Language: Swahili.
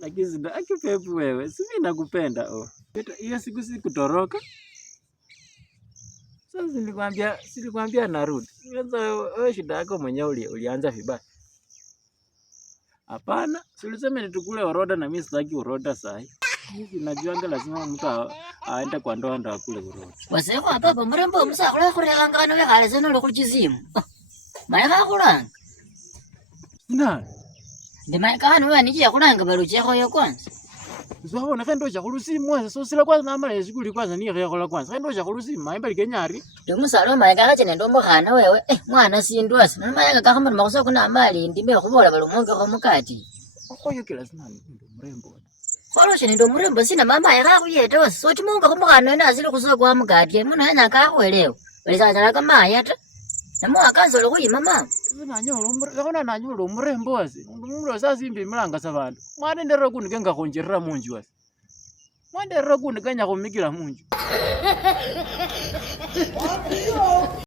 Lakini sina akipepu wewe. Si mimi nakupenda hiyo siku sikutoroka. Sasa silikwambia narudi. Sasa wewe shida yako mwenyewe ulianza vibaya. Hapana, ulisema nitukule orodha na mimi sitaki orodha sasa. Mimi najuanga lazima mtu aende kwa ndoa ndo akule orodha. Waseko hapa mrembo msakula kurelanga na wewe kale ndo kuchizimu. Maana kulanga. Na ndimaikano wewe nije kulanga baruche ko yo kwanza. Zwa na kendo cha kulusimu wewe so sila kwanza na mara shikuli kwanza ni ya kola kwanza kendo cha kulusimu maimba likenyari ndo musalo maika chene ndo mkhana wewe mwana sindwasa na maika kama makosa kuna mali ndime kubola balumonge ko mukati okoyo kila sana ndo mrembo kholo chene ndo mrembo sina mama yaka kuyeto so timunga ko mkhana na azili kusoka kwa mukati muna ina ka kwelewa baliza kama yata namo akanzo lo kuyima mama nanyolo mrembo wase mumlo sasimbi milanga sabantu mwana ndero kundikenga konjerera munju wase mwana ndero kundikanya kumikila munju